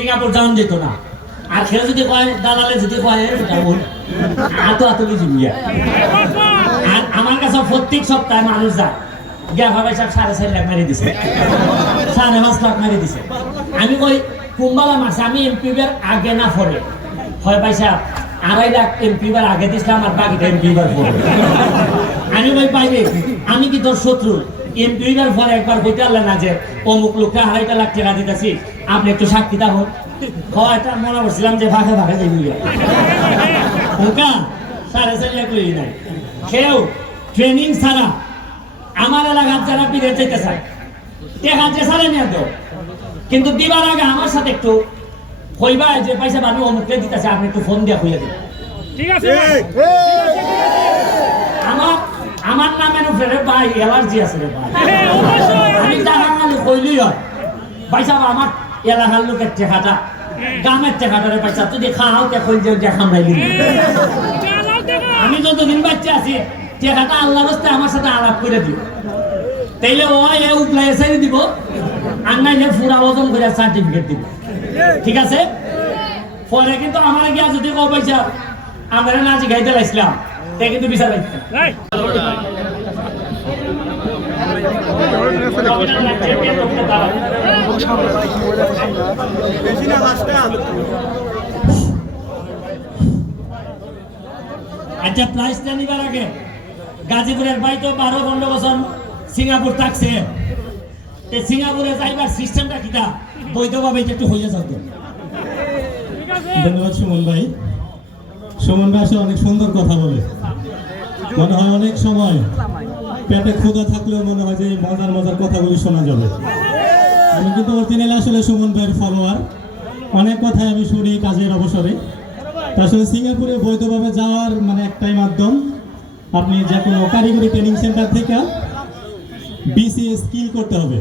Singapore যাওয়ান যেত না। আর খেয়ে যদি কয়, দালালে যদি কয় আতো আতো আর আমার কাছে প্রত্যেক সপ্তাহে মানুষ যায়। গিয়া ভাবে সব সাড়ে চার লাখ মারি দিছে। সাড়ে পাঁচ লাখ মারি দিছে। আমি কই, কুম্বালা মারছে। আমি এমপিবার আগে না পরে। হয় পয়সা আড়াই লাখ এমপিবার আগে দিছিলাম, আর বাকিটা এমপিবার পরে। আমি কই পাইবে আমি কি তোর শত্রু? এমপিবার পরে একবার কইতে পারলেন না যে, অমুক লোককে আড়াইটা লাখ টাকা দিতেছি। আপনি একটু সাক্ষী থাকুন। এটা মনে করছিলাম যে ভাগে ভাগে যাই ওকা সাড়ে চার লাখ লই নাই। কেউ ট্রেনিং ছাড়া আমার এলাকার যারা বিদেশ যেতে চায় যে ছাড়ে নিয়ে তো কিন্তু দিবার আগে আমার সাথে একটু কইবা যে পয়সা আমি অমুককে দিতেছে আপনি একটু ফোন দিয়ে খুলে দিন। ঠিক আছে আমার আমার নামের উপরে ভাই অ্যালার্জি আছে রে ভাই। হ্যাঁ। আমি মানে কইলি হয়। ভাই সাহেব আমার এলাকার লোকের টেকাটা, গ্রামের টেকাটা রে পয়সা তুই খাও তে কই যে দেখা মাইলি আমি যতদিন বাচ্চা আছি, টেকাটা আল্লাহর হস্তে আমার সাথে আলাপ করে দিও। তাইলে ও এ উপলাই এসে দিব, আর নাইলে ফুরা ওজন করে সার্টিফিকেট দিব। ঠিক আছে? পরে কিন্তু আমার গিয়া যদি কো পয়সা, আমরা না জিগাইতে লাইছিলাম, তে কিন্তু বিচার পাইতাম আচ্ছা প্রাইসটা নিবার আগে। গাজীপুরের ভাই তো বারো পনেরো বছর সিঙ্গাপুর থাকছে। সিঙ্গাপুরে যাইবার সিস্টেমটা কিটা বৈধভাবে একটু তো। ঠিক ধন্যবাদ সুমন ভাই। সুমন ভাই অনেক সুন্দর কথা বলে। মনে হয় অনেক সময় পেটে ক্ষুধা থাকলেও মনে হয় যে মজার মজার কথাগুলি শোনা যাবে। আমি কিন্তু অরিজিনাল আসলে সুমন ভাইয়ের ফলোয়ার অনেক কথাই আমি শুনি কাজের অবসরে। আসলে সিঙ্গাপুরে বৈধভাবে যাওয়ার মানে একটাই মাধ্যম। আপনি যে কোনো কারিগরি ট্রেনিং সেন্টার থেকে বিসিএস স্কিল করতে হবে।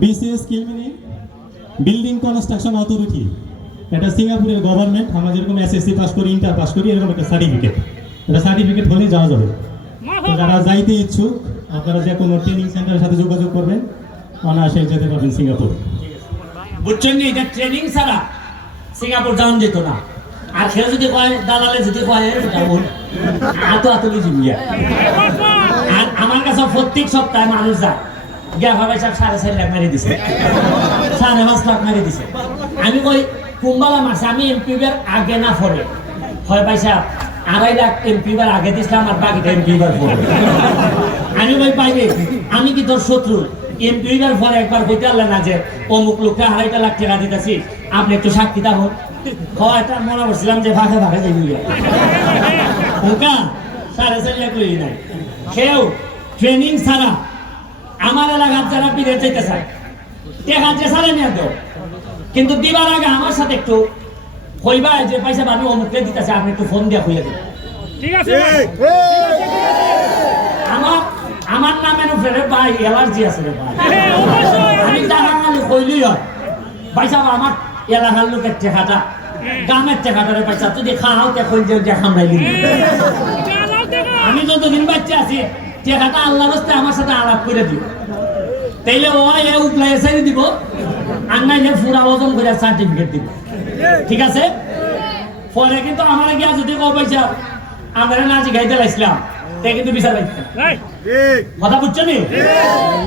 বিসিএস স্কিল মানে বিল্ডিং কনস্ট্রাকশন অথরিটি এটা সিঙ্গাপুরের গভর্নমেন্ট আমরা যেরকম এসএসসি পাস করি ইন্টার পাস করি, এরকম একটা সার্টিফিকেট এটা সার্টিফিকেট হলেই যাওয়া যাবে। যারা যাইতে ইচ্ছুক, আপনারা যে কোনো ট্রেনিং সেন্টারের সাথে যোগাযোগ করবেন। অনায়াসে যেতে পারবেন সিঙ্গাপুর। বুঝছেন নি, এটা ট্রেনিং ছাড়া সিঙ্গাপুর যাওয়ান যেত না। আর খেয়ে যদি কয় দালালে যদি কয় আতো আতো কি জিমিয়া আর আমার কাছে প্রত্যেক সপ্তাহে মানুষ যায়। গিয়া ভাবে সব সাড়ে চার লাখ মারি দিছে। সাড়ে পাঁচ লাখ মারি দিছে। আমি কই, কুম্বালা মারছে, আমি এমপিবার আগে না ফলে হয় পয়সা আড়াই লাখ এমপিবার আগে দিছিলাম, আর বাকিটা এমপিবার পরে। আমি ভাই পাইবে আমি কি তোর শত্রু? এমপিবার পরে একবার কইতে পারলেন না যে, অমুক লোককে আড়াইটা লাখ টাকা দিতেছি, আপনি একটু সাক্ষী থাকুন। হয় এটা মনে করছিলাম যে ভাগে ভাগে যাই ওকা সাড়ে চার লাখ লই নাই। কেউ ট্রেনিং ছাড়া আমার এলাকার যারা বিদেশ যেতে চায় টেকা যে ছাড়ে নিয়ে কিন্তু দিবার আগে আমার সাথে একটু কইবা যে পয়সা আমি অমুককে দিতেছে আপনি একটু ফোন দিয়ে খুলে দিন। ঠিক আছে আমার আমার নামের উপরে ভাই অ্যালার্জি আছে রে ভাই। হ্যাঁ। আমি জানার মানে কইলি হয়। সাহেব আমার এলাকার লোকের টেকাটা গ্রামের টেকাটা রে পয়সা তুই খাও তে কই যে দেখা মাইলি আমি যতদিন বাচ্চা আছি টেকাটা আল্লাহর হস্তে আমার সাথে আলাপ করে দিও। তাইলে ও এ উপলাই দিব আর নাইলে ফুরা ওজন করে সার্টিফিকেট দিব। ঠিক আছে? পরে কিন্তু আমার গিয়া যদি কো পয়সা আমরা না জিগাইতে লাইছিলাম। তে কিন্তু বিচার পাইতাম কথা বুঝছ নি?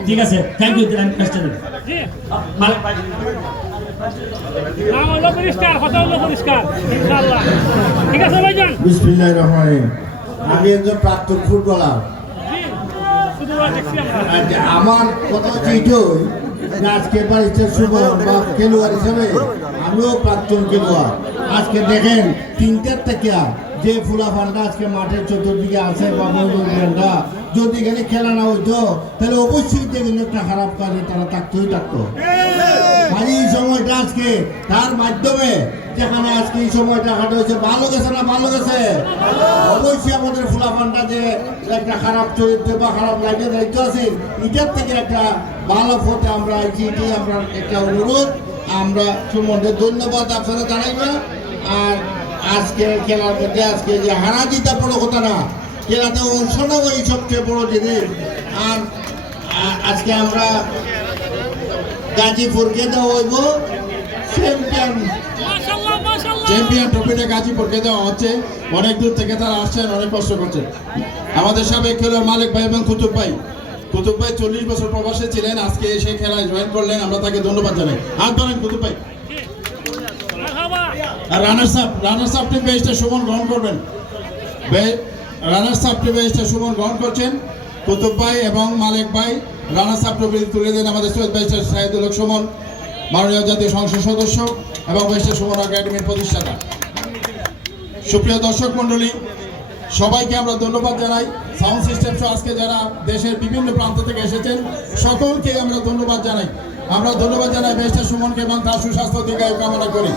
ঠিক আছে। থ্যাংক ইউ জি। মালিক ভাই নাম হলো পরিষ্কার কথা হলো পরিষ্কার ইনশাআল্লাহ। ঠিক আছে ভাইজান? বিসমিল্লাহ রহমান আমি একজন প্রাক্তন ফুটবলার। জি শুধু দেখছি আমরা। কথা হচ্ছে আজকে শুভ বা খেলোয়াড় হিসেবে আমিও প্রাক্তন খেলোয়াড় আজকে দেখেন তিনটার থেকে যে ফুলাফানটা আজকে মাঠের চতুর্দিকে আছে, বা যদি এখানে খেলা না হইতো, তাহলে অবশ্যই দেখুন একটা খারাপ কাজে তারা থাকতেই থাকতো। এই সময়টা আজকে তার মাধ্যমে যেখানে আজকে এই সময়টা হাঁটা হয়েছে, ভালো গেছে না ভালো গেছে? অবশ্যই আমাদের ফুলাফানটা যে একটা খারাপ চরিত্র বা খারাপ লাইনে দায়িত্ব আছে, এটার থেকে একটা ভালো ফতে আমরা আইছি, এটাই আমরা একটা অনুরোধ। আমরা সম্বন্ধে ধন্যবাদ আপনারা জানাইবা আর আজকে খেলার মধ্যে আজকে যে হারা জিতা বড় কথা না খেলাতে অংশগ্রহণই সবচেয়ে বড় জিনিস। আর আজকে আমরা গাজীপুরকে দেওয়া হইব চ্যাম্পিয়ন চ্যাম্পিয়ন ট্রফিটা গাজীপুরকে দেওয়া হচ্ছে। অনেক দূর থেকে তারা আসছেন অনেক কষ্ট করছেন। আমাদের সাবেক খেলোয়াড় মালিক ভাই এবং কুতুব ভাই। কুতুব ভাই চল্লিশ বছর প্রবাসে ছিলেন, আজকে এসে খেলায় জয়েন করলেন। আমরা তাকে ধন্যবাদ জানাই। হাত ধরেন কুতুব ভাই। আর runners up runners up team বেস্টে Suman গ্রহণ করবেন। রানার্স আপ টিম বেস্টে সুমন গ্রহণ করছেন। কুতুব ভাই এবং মালিক ভাই রানার্স আপ ট্রফি তুলে দেন আমাদের সৈয়দ বেস্টের শাহিদুল হক সুমন, মাননীয় জাতীয় সংসদ সদস্য এবং বেস্টের সুমন একাডেমির প্রতিষ্ঠাতা। সুপ্রিয় দর্শক মণ্ডলী সবাইকে আমরা ধন্যবাদ জানাই। সাউন্ড সিস্টেম সহ আজকে যারা দেশের বিভিন্ন প্রান্ত থেকে এসেছেন সকলকে আমরা ধন্যবাদ জানাই। আমরা ধন্যবাদ জানাই বেস্টের সুমনকে এবং তার সুস্বাস্থ্য দীর্ঘায়ু কামনা করি।